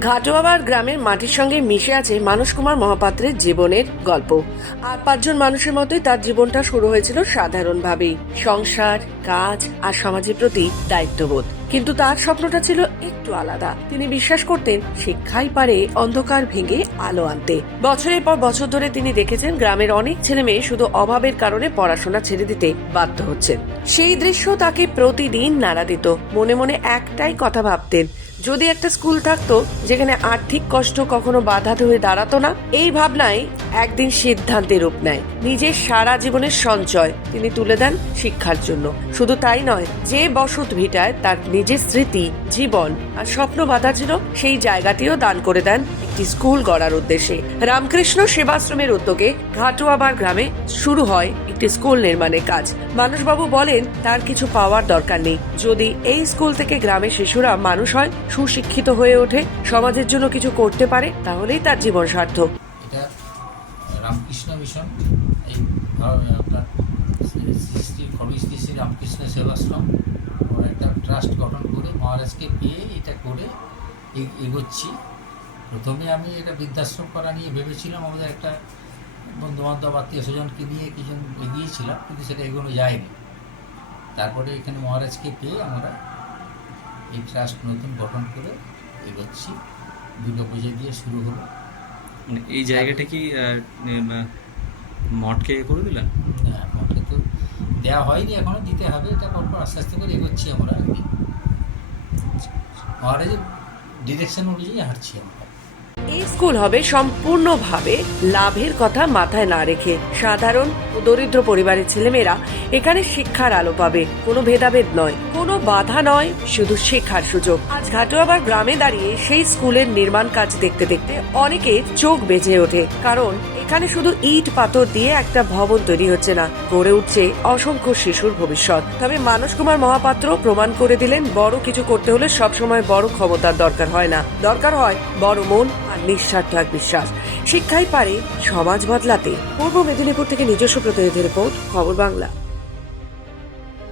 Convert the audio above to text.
ঘাটোয়াবার গ্রামের মাটির সঙ্গে মিশে আছে মানস কুমার মহাপাত্রের জীবনের গল্প। আর পাঁচজন মানুষের মতোই তার জীবনটা শুরু হয়েছিল সাধারণভাবেই। সংসার, কাজ আর সমাজের প্রতি দায়িত্ববোধ। কিন্তু তার স্বপ্নটা ছিল একটু আলাদা। তিনি বিশ্বাস করতেন শিক্ষাই পারে অন্ধকার ভেঙে আলো আনতে। বছরের পর বছর ধরে তিনি দেখেছেন গ্রামের অনেক ছেলে মেয়ে শুধু অভাবের কারণে পড়াশোনা ছেড়ে দিতে বাধ্য হচ্ছেন। সেই দৃশ্য তাকে প্রতিদিন নাড়া দিত। মনে মনে একটাই কথা ভাবতেন যদি একটা স্কুল থাকতো যেখানে আর্থিক কষ্ট কখনো বাধা হয়ে দাঁড়াতো না, এই ভাবনায় একদিন সিদ্ধান্তে রূপ নেয়। নিজের সারা জীবনের সঞ্চয় তিনি তুলে দেন শিক্ষার জন্য। শুধু তাই নয়, যে বসত ভিটায় তার নিজের স্মৃতি, জীবন আর স্বপ্ন বাধা ছিল, সেই জায়গাটিও দান করে দেন একটি স্কুল গড়ার উদ্দেশ্যে রামকৃষ্ণ সেবাশ্রমের উদ্যোগে ঘাটুয়াবার গ্রামে শুরু হয় একটি স্কুল নির্মাণের কাজ। মানুষবাবু বলেন, তার কিছু পাওয়ার দরকার নেই। যদি এই স্কুল থেকে গ্রামের শিশুরা মানুষ হয়, সুশিক্ষিত হয়ে ওঠে, সমাজের জন্য কিছু করতে পারে, তাহলেই তার জীবন সার্থক। এটা রামকৃষ্ণ মিশন। রামকৃষ্ণ সেবাশ্রম একটা ট্রাস্ট গঠন করে মহারাজকে পেয়ে এটা করে এগোচ্ছি। প্রথমে আমি এটা বৃদ্ধাশ্রম করা নিয়ে ভেবেছিলাম আমাদের একটা বন্ধু বান্ধব আত্মীয় স্বজনকে নিয়ে কিছুজন এগিয়েছিলাম কিন্তু সেটা এগোনো যায়নি। তারপরে এখানে মহারাজকে পেয়ে আমরা এই ট্রাস্ট নতুন গঠন করে এগোচ্ছি। দুর্গা পুজো দিয়ে শুরু হলো। মানে এই জায়গাটা কি মঠকে এ করে দিলেন? হ্যাঁ আমাকে তো দেওয়া হয়নি এখনও দিতে হবে এটা পরপর আস্তে আস্তে করে এগোচ্ছি আমরা আর কি। মহারাজের ডিরেকশন অনুযায়ী হাঁটছি আমরা। এই স্কুল হবে সম্পূর্ণভাবে লাভের কথা মাথায় না রেখে। সাধারণ ও দরিদ্র পরিবারের ছেলেমেয়েরা এখানে শিক্ষার আলো পাবে। কোনো ভেদাভেদ নয়, কোনো বাধা নয়, শুধু শিক্ষার সুযোগ। আজ ঘাটুয়াবার গ্রামে দাঁড়িয়ে সেই স্কুলের নির্মাণ কাজ দেখতে দেখতে অনেকে চোখ বেজে ওঠে, কারণ এখানে শুধু ইট পাথর দিয়ে একটা ভবন তৈরি হচ্ছে না, গড়ে উঠছে অসংখ্য শিশুর ভবিষ্যৎ। তবে মানস কুমার মহাপাত্র প্রমাণ করে দিলেন, বড় কিছু করতে হলে সবসময় বড় ক্ষমতার দরকার হয় না। দরকার হয় বড় মন আর নিঃস্বার্থ এক বিশ্বাস শিক্ষাই পারে সমাজ বদলাতে। পূর্ব মেদিনীপুর থেকে নিজস্ব প্রতিনিধি রিপোর্ট, খবর বাংলা।